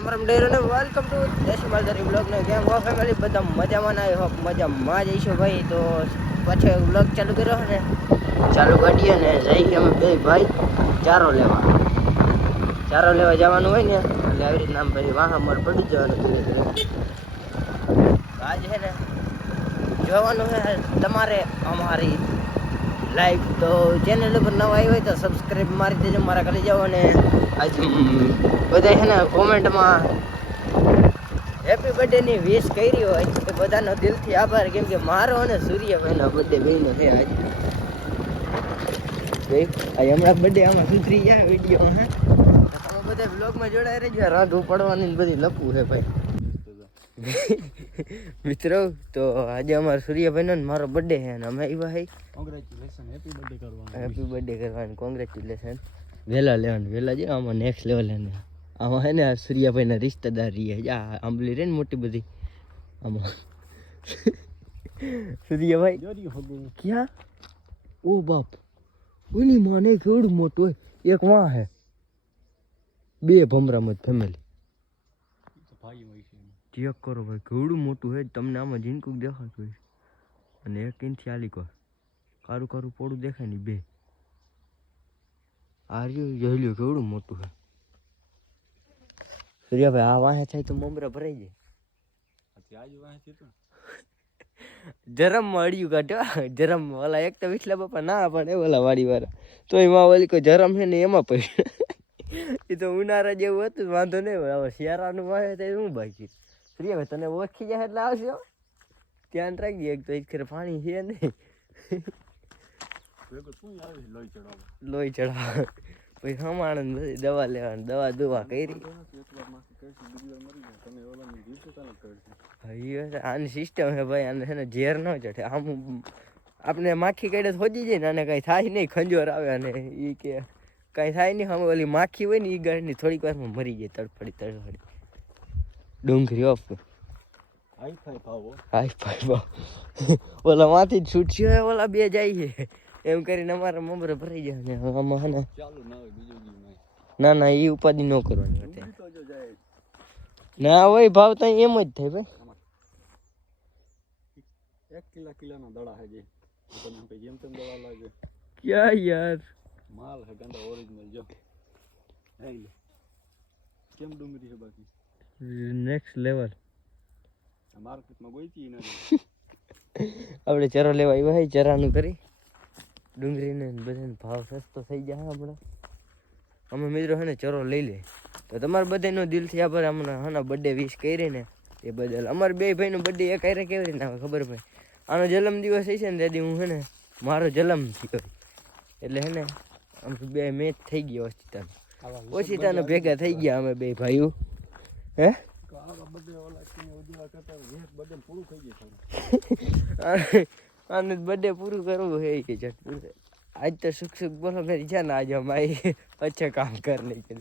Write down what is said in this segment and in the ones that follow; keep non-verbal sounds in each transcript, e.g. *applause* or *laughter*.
રામ રામ ડેરો ને welcome to દેશી માલધારી blog ને. કેમ હો ફેમિલી બધા મજામાં ના? હોપ મજામાં જઈશું ભાઈ. તો પછી બ્લોગ ચાલુ કર્યો ને? ચાલુ કાઢીએ ને જઈએ અમે બે ભાઈ ચારો લેવા. ચારો લેવા જવાનું હોય ને, એટલે આવી રીતના પછી વાહ મર પડી જવાનું ધીરે આજ છે ને, જોવાનું છે તમારે અમારી લાઈવ તો ચેનલ ઉપર નવા આવી હોય તો સબસ્ક્રાઈબ મારી દેજો, મારા કરી જાઓ અને આજ બધા છે ને કોમેન્ટમાં હેપી બર્થડે ની વિશ કરી હોય તો બધાનો દિલથી આભાર, કેમ કે મારો અને સૂર્યભાઈનો બર્થડે બેનો છે આજ. હમણાં બર્થડે આમાં સુધરી જાય વિડીયોમાં તમે બધા બ્લોગમાં જોડાઈ રહેજો, રાધું, પડવાની બધી લખવું છે ભાઈ. *laughs* મિત્રો તો આજે અમારો સૂર્યભાઈનો ને મારો બર્થડે છે અને અમે આવ્યા હઈ કોંગ્રેચ્યુલેશન હેપી બર્થડે કરવાનું હેપી બર્થડે કરવાનો કોંગ્રેચ્યુલેશન વહેલા લેવાનું વહેલા જે આમાં નેક્સ્ટ લેવલ એને આમાં હે ને આ સૂર્યાભાઈના રિશ્તેદાર રહીએ આ આંબલી રે ને મોટી બધી. આમાં. *laughs* સૂર્યાભાઈ ક્યાં? ઓ બાપ ઓની માને કેવડું મોટું હોય? એક વાં હે. બે ભમરામત ફેમિલી ભાઈ. ચેક કરો ભાઈ કેવડું મોટું હે તમને આમાં જીનકુક દેખાતું હોય. અને એક ઇંચથી આલી કો કારું કારું પોડું દેખાય ને બે. આ રહ્યું જહલ્યું કેવડું મોટું હે સૂર્યાભાઈ આ વાહે થાય તો મમરા ભરાઈ જાય. જરમ અડિયું કાઢ્યો જરમ ઓલા એક તો વિછલા બાપા ના પડે ઓલા વાડી વાળા. તો એમાં ઓલી કોઈ જરમ છે ને એમાં પડ્યું. એ તો ઉનાળા જેવું હતું વાંધો નહીં હવે શિયાળાનું વાહે થાય શું બાકી? સૂર્યાભાઈ તને ઓળખી જાય એટલે આવશે. ધ્યાન રાખજે, એક તો એક ખેર પાણી છે નહીં લોહી ચડાવ પછી હમાણ દવા લેવાની, દવા દવા કરી. આની સિસ્ટમ છે ભાઈ, આને છે ને ઝેર ન ચઢે. આમ આપણે માખી કાઢે થોજી જાય ને, આને કાંઈ થાય નહીં, ખંજોર આવે અને એ કે કાંઈ થાય નહીં અમે ઓલી માખી હોય ને એ ગાળની થોડીક વારમાં મરી જાય તડફડી તડફડી. ડુંગળી ઓફ. હાઈ ફાઈ ભાવ. ઓલા માંથી જ છૂટશે. ઓલા બે જાય છે. એમ કરીને અમારા મમરે ભરાઈ જાય ને આમાં ને ચાલુ ના હોય બીજું ના ના એ ઉપાધિ ન કરવાની હોતી ના હોય ભાવ તો એમ જ થાય ભાઈ. એક કિલા કિલાના દડા હે જે. જેમ તેમ દડા લાગે. ક્યાં યાર? માલ હે ગંદા ઓરિજિનલ જો. કેમ ડુંગરી છે બાકી? નેક્સ્ટ લેવલ આ માર્કેટમાં ગોઈતી ના આપણે ચરો લેવા આવ્યા હોય ચરાનું કરી. ડુંગળીને બધાને ભાવ સસ્તો થઈ જાય હમણાં. અમે મિત્રો હે ને ચરો લઈ લે. તો તમારે બધાનો દિલથી આભાર હમણાં હાના બર્થડે વિશ કરી ને એ બદલ. અમારે બે ભાઈનો બર્થડે એક હારે કેવી રીતના આવે ખબર ભાઈ આનો જન્મ દિવસ હશે ને તેથી હું હે ને મારો જન્મ થયો એટલે હે ને આમ બે મેચ થઈ ગયો ઓછીતાનો ઓછીતાનો ભેગા થઈ ગયા અમે બે ભાઈઓ. હે? *laughs* અને બર્થડે પૂરું કરવું આજ તો સુખ બોલો મેરી છે ને આજે અમારી અચ્છા કામ કર નહીં કે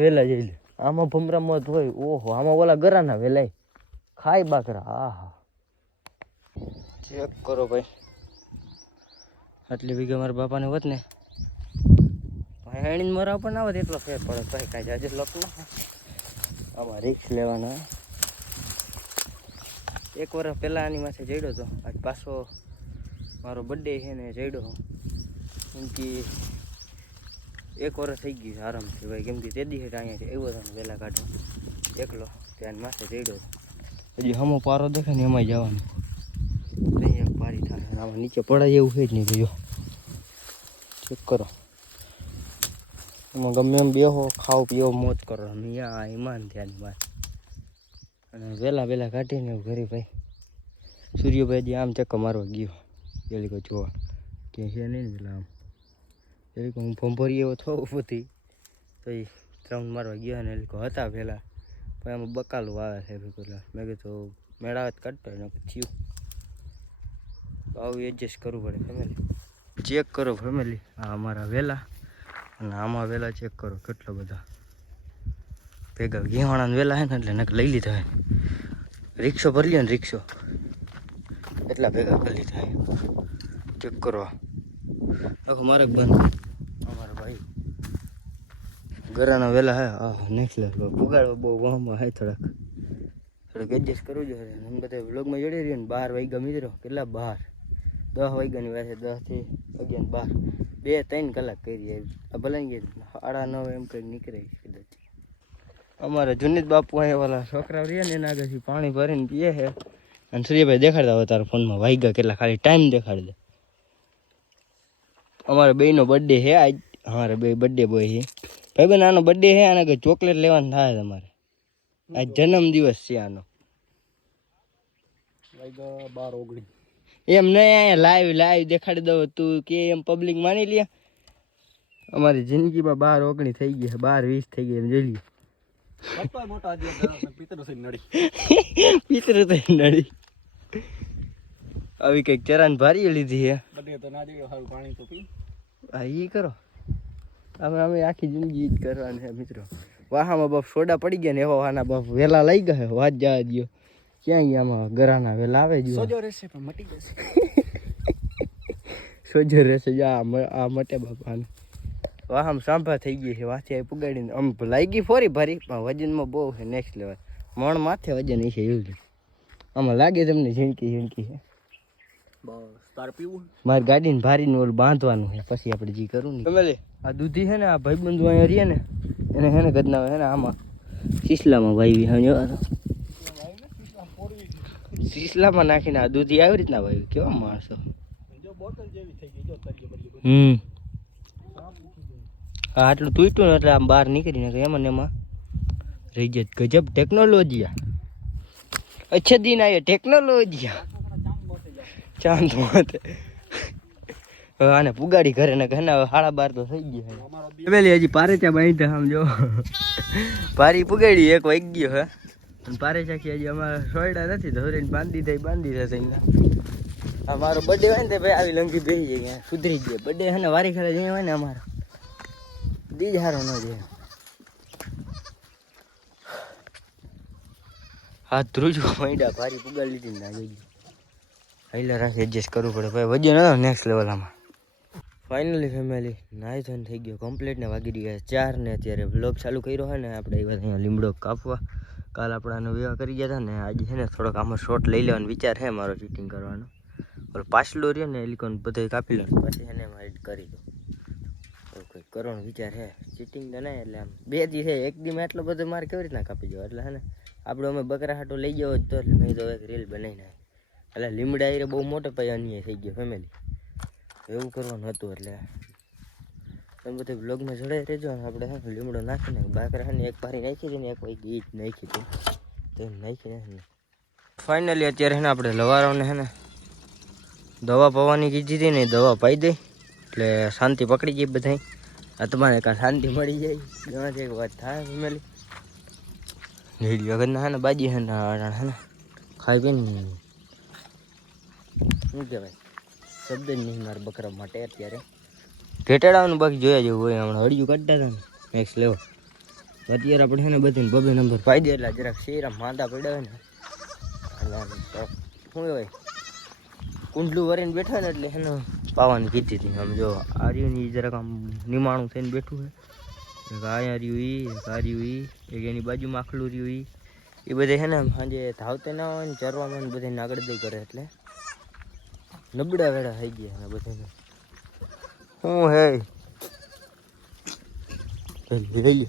વેલા જઈ લે આમાં ભમરા મત હોય ઓહો આમાં ઓલા ગરાના વેલાય. ખાય બાકરા આહા. ચેક કરો ભાઈ. આટલી વીઘા મારા બાપાને હોત ને ભાઈ મરાવ પણ આવત એટલો ફેર પડે. ભાઈ કાંઈ આજે લખલો આમાં રિક્સ લેવાના. એક વર્ષ પહેલાં આની માથે જડ્યો હતો આજ પાછો મારો બર્થડે છે ને જડ્યો કેમ કે એક વર્ષ થઈ ગયું છે આરામથી ભાઈ. કેમ કે તે દિવસે અહીંયા છે એવો તમે પહેલાં કાઢો. એકલો ત્યાં માથે જડ્યો હજી હમો પારો દેખે ને એમાં જવાનું. પારી થાય. આમાં નીચે પડાય એવું છે જ નહીં ભાઈઓ ચેક કરો. એમાં ગમે એમ બેહો, ખાવ પીવો મોજ કરો. અહીંયા ઈમાન ધ્યાન વાત. અને વહેલા વહેલા કાઢીને ઘરે ભાઈ. સૂર્યભાઈ દી આમ ચક્કર મારવા ગયો. પેલી કોઈ જોવા. કે છે નહીં પેલા આમ. પેલી હું ભંભોરી એવો થયો બધી તો એ ત્રણ મારવા ગયો અને એ લોકો હતા પહેલાં પણ આમાં બકાલું આવે છે ભાઈ મેં કીધું મેળાવત કાઢતો એને થયું. તો આવું એડજસ્ટ કરવું પડે ફેમિલી ચેક કરો ફેમિલી આ અમારા વહેલા અને આમાં વહેલા ચેક કરો, કેટલા બધા? ભેગા ઘેવાણા વેલા હે ને એટલે નક લઈ લીધા હે. રિક્ષો ભરી લે ને રિક્ષો. એટલા ભેગા કરી લીધા ચેક કરો. આખો મારે બંધ. અમારો ભાઈ. ઘરાના વહેલા હે. હા નેક્સ્ટ લેવલ પુગાડો બહુ વહમાં હે થોડાક. થોડુંક એડજસ્ટ કરવું જોઈએ એમ બધા વ્લોગમાં જડી રહ્યો ને બાર વાગ્યા મિત્રો. કેટલા બાર? દસ વાગ્યાની વાત છે દસથી અગિયાર બાર. બે ત્રણ કલાક કરી ભલે સાડા નવ એમ કંઈક નીકળે કદાચ. અમારે જુનીત બાપુ અહીંયા વાળા છોકરા રહે ને એના આગળથી પાણી ભરીને પીએ છે. અને સૂર્યભાઈ દેખાડતા હોય તારા ફોનમાં વાગ્યા કેટલા ખાલી ટાઈમ દેખાડી. દે અમારે બેનો બર્થડે છે આજ. અમારે બે બર્થડે બોય છે. ભાઈ બેન આનો બર્થડે છે, આને કંઈ ચોકલેટ લેવાનું થાય તમારે. આજ જન્મ દિવસ છે આનો. બાર ઓગણી એમ નહીં અહીંયા લાઈવ લાઈવ દેખાડી દઉં તું કે એમ પબ્લિક માની લે. અમારી જિંદગીમાં બાર ઓગણી થઈ ગઈ બાર વીસ થઈ ગઈ એમ જોઈ લઈએ પિતર સઈ નડી. આવી કંઈક ચરાન ભારી લીધી હે બધે તો ના દેવે સારું પાણી તો પી. હા એ કરો. અમે અમે આખી જિંદગી જ કરવાની છે મિત્રો. વાહામાં બાપ સોડા પડી ગયા ને એવા વાહના બાપ વેલા લઈ ગયા વાત જવા દ્યો. ક્યાં ગયા આમાં ગરાના વેલા આવે જ સોજો રહેશે પણ મટી જશે. *laughs* સોજો રહેશે જા આ મટે બાપાને. વાહમ સાંભા થઈ ગઈ છે વાથી આવી પુગાડીને. આમ લાગી ફોરી ભારી પણ વજનમાં બહુ છે નેક્સ્ટ લેવલ મણ માથે વજન છે એવું આમાં લાગે તમને ઝીણકી ઝીણકી છે. મારી ગાડીને ભારીને ઓલું બાંધવાનું છે પછી આપણે જે કરવું ને તમે આ દૂધી છે ને આ ભાઈબંધુ અહીંયા રહીએ ને એને છે ને ગદના છે ને આમાં શીશલામાં વાવી હા શીશલામાં નાખીને આ દૂધી આવી રીતના ભાઈ કેવા માણસો. જો બોટલ જેવી થઈ ગઈ જો તરીકે બરી હમ. આટલું તૂટ્યું ને એટલે આમ બહાર નીકળી નાખે એમાં ને એમાં રહી જાય ગજબ ટેકનોલોજી અચ્છા દિન આવ્યો ટેકનોલોજી ચાંદ માટે હવે આને પુગાડી ઘરે ને ઘરના હાડા બાર તો થઈ ગયા અમારો પેલી હજી પારેચા બાંધ્યા આમ જો. *laughs* પારી પુગાડી એક વાગી ગયો હે અને ચાખી કે હજી અમારે સોયડા નથી તો હરીને બાંધી થઈ બાંધી થશે આ મારો બર્થડે હોય ને ભાઈ આવી લંગી બેસી જાય સુધરી ગયો. બર્થડે હે ને, વારી ખેડે જઈ હોય ને અમારો. દીજ હારો ન જાય. હાથ ધ્રુજ માંડ્યા, ભારી પુગાડી લીધી ને આવી ગઈ હાઈલા રાખી એડજસ્ટ કરવું પડે. ભાઈ વજન હતો નેક્સ્ટ લેવલ આમાં. ફાઇનલી ફેમિલી ધોઈને થઈ ગયો. કમ્પ્લીટ ને વાગી ગયા. ચાર ને અત્યારે બ્લોગ ચાલુ કર્યો હોય ને, આપણે એવા અહીંયા લીમડો કાપવા. કાલ આપણાનો વિવાહ કરી ગયા હતા ને આજે છે ને થોડોક આમાં શોર્ટ લઈ લેવાનો વિચાર છે મારો ચીટિંગ કરવાનો. ઓલો પાછલો રહ્યો ને એલિકોન લીકોન બધો કાપી લો પછી એને એડ કરી દો કંઈક કરવાનો વિચાર છે. ચીટિંગ તો નહીં, એટલે આમ બે દી છે. એક દીમાં એટલો બધો મારે કેવી રીતના કાપી જવો એટલે હે ને આપણે અમે બકરા હાટો લઈ ગયો તો, એટલે મેં તો એક રીલ બનાવી નાખી. એટલે લીમડા એ બહુ મોટો પાયે અન્યાય થઈ ગયો ફેમિલી એવું કરવાનું હતું એટલે. તમે બધે બ્લોગમાં જોડાઈ રહેજો આપણે લીમડો નાખીને બાકરા હે એક પારી નાખી હતી ને એક વાગે ઈટ નાખી હતી તો નાખી નાખીને ફાઇનલી અત્યારે હે ને આપણે લવારોને હે ને દવા પવાની કીધી હતી ને દવા પાઈ દઈ એટલે શાંતિ પકડી ગઈ બધા આ તમારે કાં શાંતિ મળી જાય? ગણાથી એક વાત થાય ફેમિલી રેડિયો વગરના હે ને બાજી હે ને ખાઈ પીને શું કહેવાય? શબ્દ નહીં મારા બકરા માટે અત્યારે. ઘેટાડાનું બાકી જોયા જેવું હોય, હમણાં હળિયું કાઢતા હતા ને. મેક્સ લેવો. અત્યારે આપણે છે ને બધાને બબે નંબર પાઈ દે એટલે જરાક શેરા માંદા પડ્યા હોય ને. શું કહેવાય કુંડલું વરીને બેઠા ને એટલે એને પાવાની કીધી હતી. આમ જો એ જરાક આમ નિમાણું થઈને બેઠું છે. એક આયા રહ્યું ઈ, એક આ રહ્યું ઈ, એક એની બાજુમાં આખલું રહ્યું ઈ. એ બધે છે ને સાંજે ધાવતે ના હોય ને ચરવામાં ને નાગડદઈ કરે એટલે. નબળા વેળા થઈ ગયા બધાને. હું હે? લે.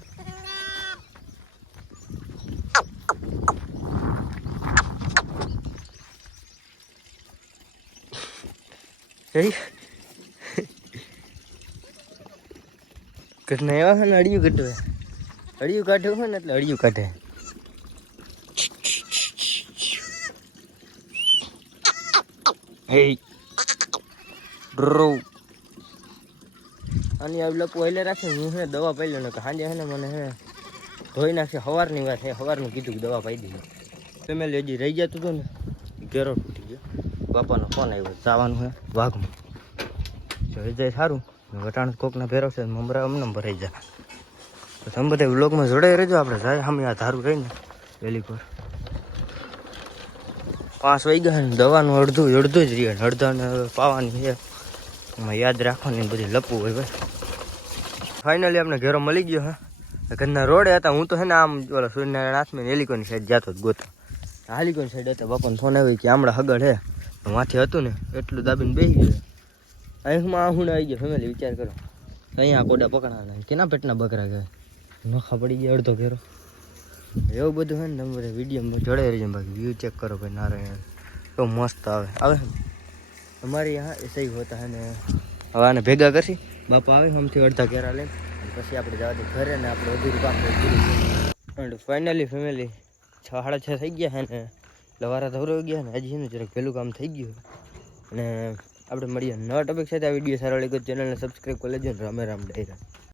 જઈ ઘરના એવા છે ને અડિયું કાઢવે. અડિયું કાઢ્યું હોય ને એટલે અડિયું કાઢે. હે? ડ્રો. આની આ લોકો એટલે રાખે, હું હે દવા પાઈ લો ને સાંજે હે ને મને હે ધોઈ નાખશે. સવારની વાત હે સવારનું કીધું કે દવા પાઈ દીધી. તમે લેજી રહી જતું હતું ને, ઘેરો તૂટી ગયો. બાપાનો ફોન આવ્યો, જવાનું હે વાઘમાં. જોઈ જાય સારું. વટાણ કોકના ભેરો છે, મમરા અમને ભરાઈ જાય. તો તમે બધા વ્લોગમાં જોડાઈ રહેજો આપણે, જાય સામે આ ધારું રહીને. વહેલી પર પાંચ વાગ્યા દવાનું અડધું અડધું જ રહે અડધાને પાવાની છે એમાં યાદ રાખવાની બધી લપવું હોય ભાઈ. ફાઇનલી આપણે ઘેરો મળી ગયો, હા. ઘરના રોડે હતા, હું તો છે ને આમ ઓલા સૂર્યનારાયણ હાથમાં હેલિકોન સાઈડ જતો જ ગોતો. હાલિકોન સાઈડ હતા, બાપાને ફોન આવી કે આમળા હગડ હે. માથે હતું ને, એટલું દાબીને બેસી ગયો. અહીંમાં હું આવી ગયો ફેમિલી વિચાર કરો. અહીંયા કોડા પકડાના કેના પેટના બકરા ગયા નોખા પડી ગયા અડધો ઘેરો. એવું બધું હોય ને તમારે વીડિયો જોડે રહીજો બાકી. વ્યૂ ચેક કરો ભાઈ, નારાયણ. એવું મસ્ત આવે. આવે છે ને અમારે यहाँ ऐसा ही होता है ને હવે આને ભેગા કરશી બાપા આવે આમથી અડધા કેરા લઈને અને પછી આપણે જવા દે ઘરે ને આપણે અધૂરું કામ પૂરું એન્ડ ફાઇનલી ફેમિલી છ સાડા છ થઈ ગયા છે ને લવારા ધવરાઈ ગયા ને હજી છે ને જરાક પહેલું કામ થઈ ગયું અને આપણે મળીએ નવા ટોપિક સાથે આ વિડીયો સારો લાગ્યો ચેનલને સબસ્ક્રાઈબ કરી લેજો ને રામે રામ ડાયરા